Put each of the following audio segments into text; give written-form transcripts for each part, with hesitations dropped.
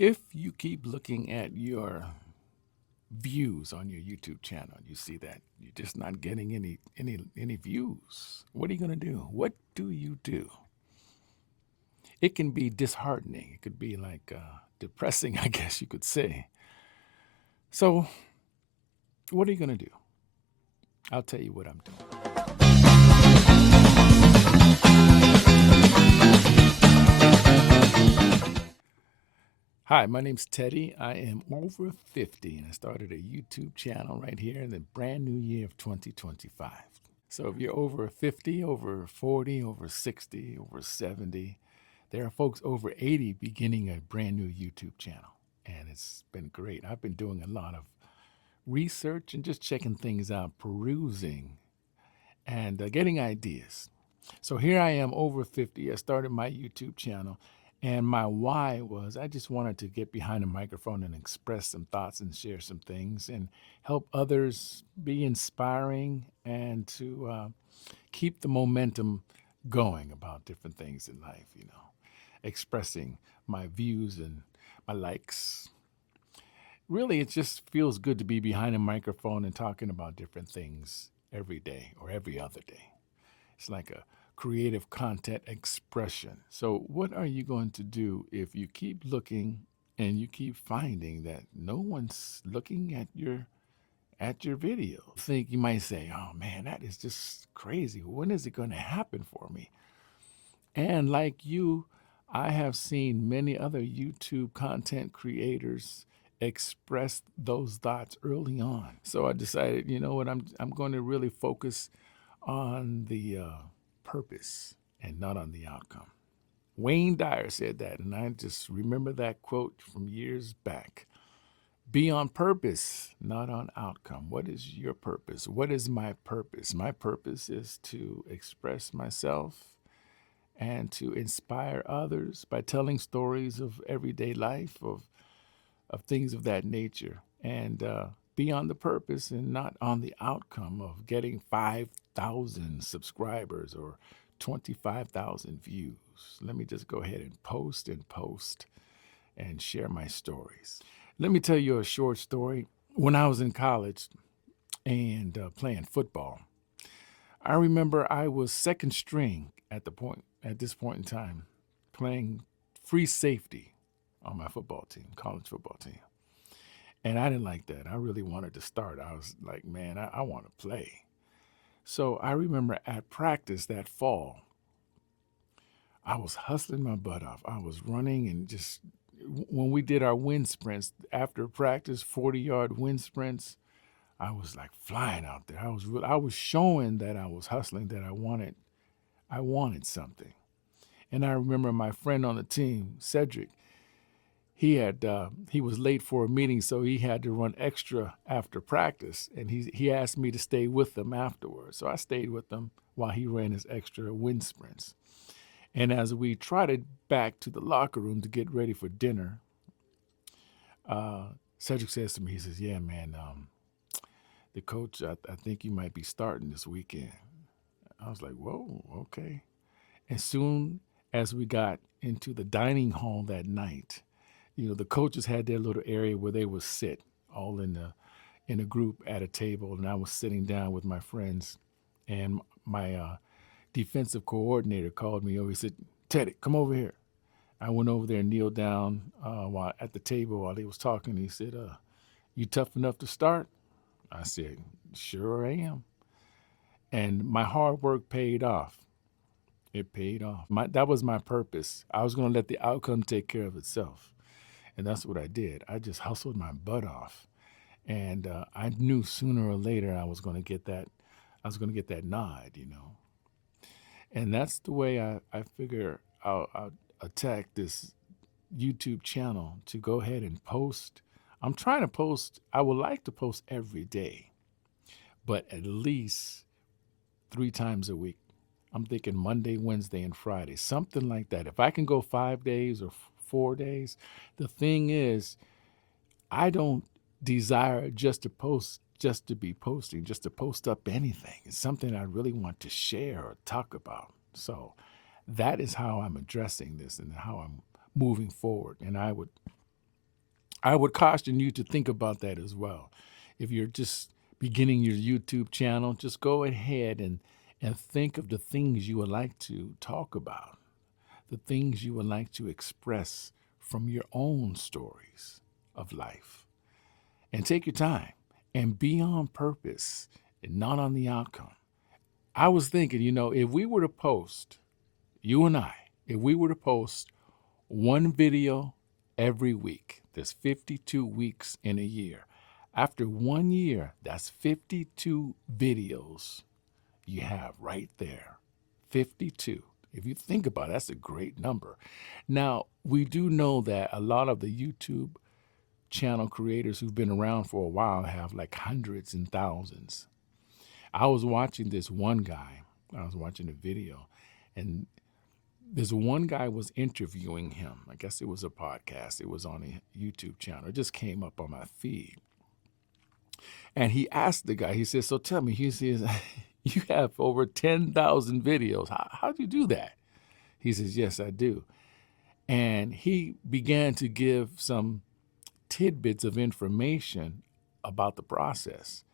If you keep looking at your views on your YouTube channel, you see that you're just not getting any views. What are you going to do? What do you do? It can be disheartening. It could be like depressing, I guess you could say. So, what are you going to do? I'll tell you what I'm doing. Hi, my name's Teddy. I am over 50 and I started a YouTube channel right here in the brand new year of 2025. So if you're over 50, over 40, over 60, over 70, there are folks over 80 beginning a brand new YouTube channel. And it's been great. I've been doing a lot of research and just checking things out, perusing and getting ideas. So here I am over 50. I started my YouTube channel. And my why was I just wanted to get behind a microphone and express some thoughts and share some things and help others be inspiring and to keep the momentum going about different things in life, expressing my views and my likes. Really, it just feels good to be behind a microphone and talking about different things every day or every other day. It's like a creative content expression. So, what are you going to do if you keep looking and you keep finding that no one's looking at your video? Think you might say, "Oh man, that is just crazy. When is it going to happen for me?" And like you, I have seen many other YouTube content creators express those thoughts early on. So I decided, you know what, I'm going to really focus on the purpose and not on the outcome. Wayne Dyer said that, and I just remember that quote from years back. Be on purpose, not on outcome. What is your purpose? What is my purpose? My purpose is to express myself and to inspire others by telling stories of everyday life, of things of that nature, and be on the purpose and not on the outcome of getting 5,000 subscribers or 25,000 views. Let me just go ahead and post and share my stories. Let me tell you a short story. When I was in college and playing football, I remember I was second string at this point in time, playing free safety on my football team, college football team. And I didn't like that. I really wanted to start. I was like, man, I want to play. So I remember at practice that fall, I was hustling my butt off. I was running and just when we did our wind sprints after practice, 40-yard wind sprints, I was like flying out there. I was showing that I was hustling, that I wanted something. And I remember my friend on the team, Cedric, he was late for a meeting, so he had to run extra after practice, and he asked me to stay with them afterwards. So I stayed with them while he ran his extra wind sprints. And as we trotted back to the locker room to get ready for dinner, uh, Cedric says to me, he says, "Yeah, man, the coach, I think you might be starting this weekend." I was like, "Whoa, okay." As soon as we got into the dining hall that night, the coaches had their little area where they would sit all in a group at a table, and I was sitting down with my friends, and my defensive coordinator called me over. He said, "Teddy, come over here." I went over there and kneeled down while at the table while he was talking. He said, "You tough enough to start?" I said, "Sure I am." And my hard work paid off. It paid off. That was my purpose. I was going to let the outcome take care of itself. And that's what I did. I just hustled my butt off. And I knew sooner or later I was going to get that. I was going to get that nod. And that's the way I figure I'll attack this YouTube channel to go ahead and post. I'm trying to post. I would like to post every day, but at least 3 times a week. I'm thinking Monday, Wednesday, and Friday, something like that. If I can go 5 days or 4 days, the thing is, I don't desire just to post, just to be posting, just to post up anything. It's something I really want to share or talk about. So that is how I'm addressing this and how I'm moving forward. And I would I would caution you to think about that as well. If you're just beginning your YouTube channel, just go ahead and think of the things you would like to talk about, the things you would like to express from your own stories of life. And take your time and be on purpose and not on the outcome. I was thinking, if we were to post, you and I, if we were to post one video every week, there's 52 weeks in a year. After 1 year, that's 52 videos you have right there. 52. If you think about it, that's a great number. Now, we do know that a lot of the YouTube channel creators who've been around for a while have like hundreds and thousands. I was watching this one guy, I was watching a video, and this one guy was interviewing him. I guess it was a podcast. It was on a YouTube channel. It just came up on my feed. And he asked the guy, he says, so tell me, he says, you have over 10,000 videos. How do you do that? He says, yes, I do. And he began to give some tidbits of information about the process.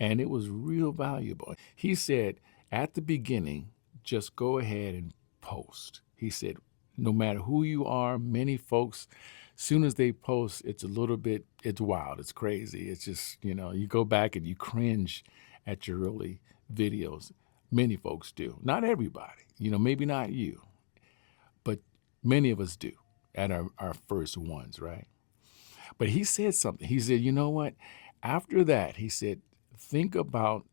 And it was real valuable. He said, at the beginning, just go ahead and post. He said, no matter who you are, many folks, soon as they post, it's a little bit, it's wild, it's crazy. It's just, you go back and you cringe at your early videos. Many folks do. Not everybody, maybe not you, but many of us do at our first ones, right? But he said something. He said, you know what? After that, he said, think about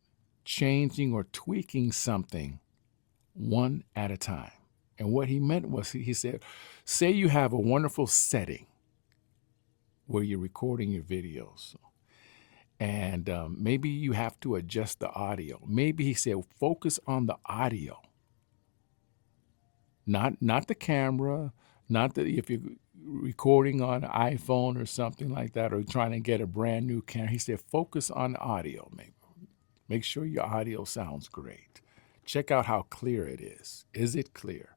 changing or tweaking something one at a time. And what he meant was, he said, say you have a wonderful setting where you're recording your videos. And maybe you have to adjust the audio. Maybe he said, focus on the audio, not the camera, not the, if you're recording on an iPhone or something like that, or trying to get a brand new camera. He said, focus on the audio. Maybe make sure your audio sounds great. Check out how clear it is. Is it clear?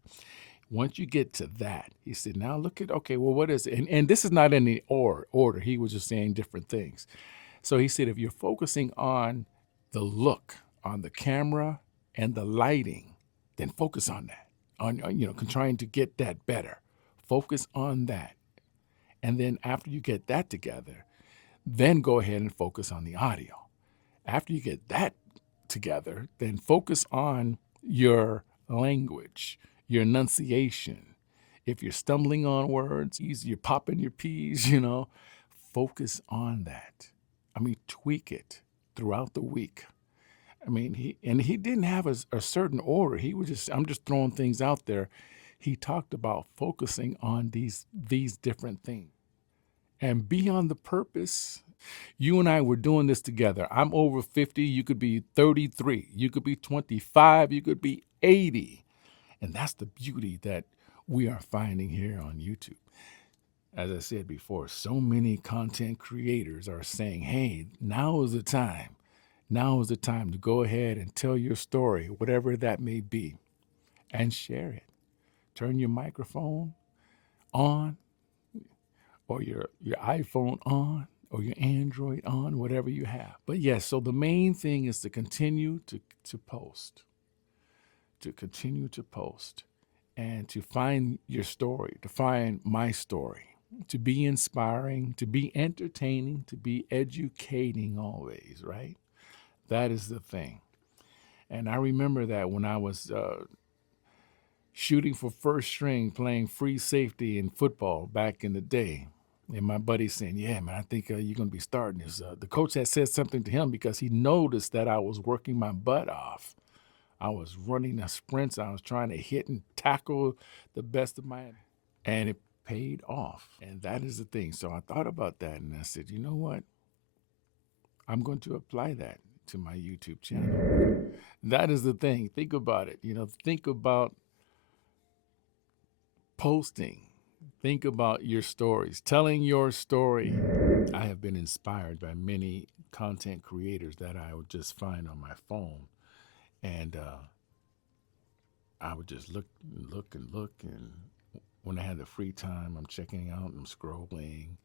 Once you get to that, he said, now look at, okay, well, what is it? And this is not in the order. He was just saying different things. So he said, if you're focusing on the look, on the camera and the lighting, then focus on that, on trying to get that better. Focus on that. And then after you get that together, then go ahead and focus on the audio. After you get that together, then focus on your language, your enunciation. If you're stumbling on words, you're popping your P's, focus on that. I mean, tweak it throughout the week. I mean, he didn't have a certain order. He was just, I'm just throwing things out there. He talked about focusing on these different things and be on the purpose. You and I were doing this together. I'm over 50. You could be 33. You could be 25. You could be 80. And that's the beauty that we are finding here on YouTube. As I said before, so many content creators are saying, hey, now is the time. Now is the time to go ahead and tell your story, whatever that may be, and share it. Turn your microphone on, or your iPhone on, or your Android on, whatever you have. But yes, so the main thing is to continue to post, and to find your story, to find my story, to be inspiring, to be entertaining, to be educating always, right? That is the thing. And I remember that when I was shooting for first string, playing free safety in football back in the day. And my buddy saying, yeah, man, I think you're going to be starting this. The coach had said something to him because he noticed that I was working my butt off. I was running the sprints. I was trying to hit and tackle the best of my, and it paid off. And that is the thing. So I thought about that and I said, you know what? I'm going to apply that to my YouTube channel. That is the thing. Think about it. Think about posting. Think about your stories, telling your story. I have been inspired by many content creators that I would just find on my phone. And I would just look. And when I had the free time, I'm checking out and I'm scrolling.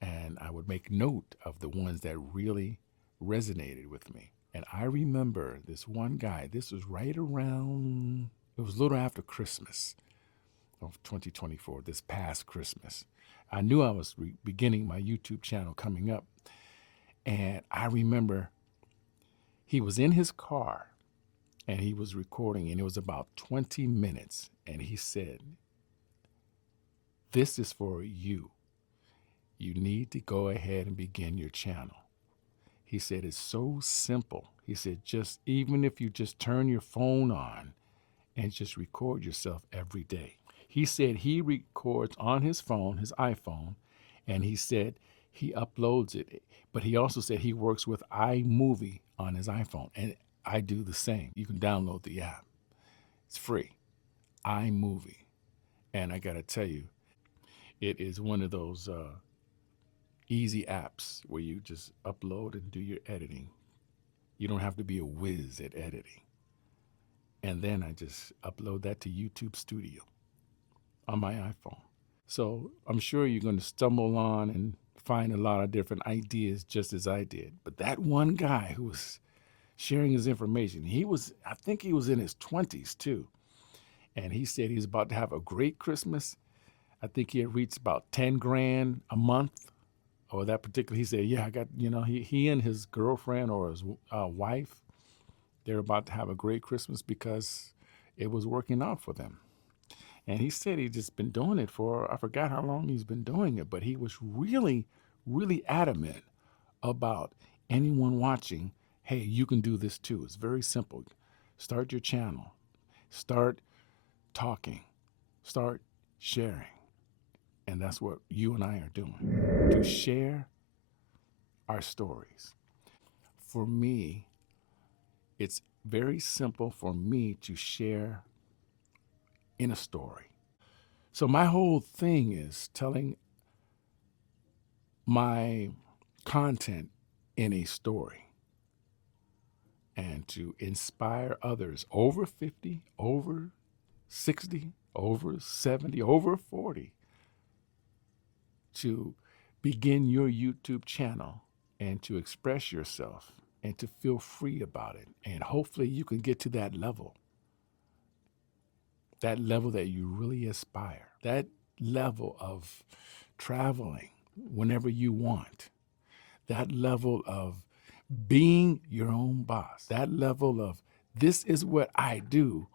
and I would make note of the ones that really resonated with me. And I remember this one guy, this was right around, it was a little after Christmas of 2024, this past Christmas. I knew I was beginning my YouTube channel coming up. And I remember he was in his car and he was recording, and it was about 20 minutes. And he said, "This is for you. You need to go ahead and begin your channel." He said, "It's so simple." He said, "Just even if you just turn your phone on and just record yourself every day." He said he records on his phone, his iPhone, and he said he uploads it. But he also said he works with iMovie on his iPhone. And I do the same. You can download the app. It's free. iMovie. And I got to tell you, it is one of those easy apps where you just upload and do your editing. You don't have to be a whiz at editing. And then I just upload that to YouTube Studio on my iPhone. So I'm sure you're going to stumble on and find a lot of different ideas just as I did. But that one guy who was sharing his information, I think he was in his 20s too. And he said he was about to have a great Christmas. I think he had reached about 10 grand a month or that particular. He said, yeah, I got, he and his girlfriend or his wife, they're about to have a great Christmas because it was working out for them. And he said he'd just been doing it for, I forgot how long he's been doing it, but he was really, really adamant about anyone watching, hey, you can do this too. It's very simple. Start your channel, start talking, start sharing. And that's what you and I are doing, to share our stories. For me, it's very simple for me to share in a story. So my whole thing is telling my content in a story and to inspire others over 50, over 60, over 70, over 40 to begin your YouTube channel and to express yourself and to feel free about it. And hopefully you can get to that level that you really aspire, that level of traveling whenever you want, that level of being your own boss, that level of this is what I do.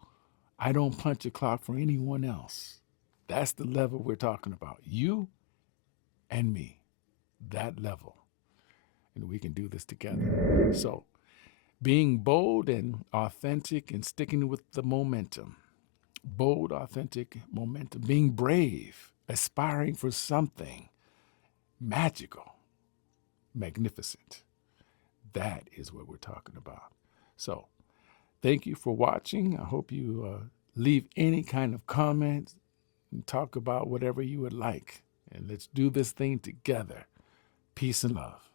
I don't punch a clock for anyone else. That's the level we're talking about. You and me, that level. And we can do this together. So being bold and authentic and sticking with the momentum. Bold, authentic momentum. Being brave, aspiring for something magical, magnificent. That is what we're talking about. So thank you for watching. I hope you leave any kind of comments and talk about whatever you would like. And let's do this thing together. Peace and love.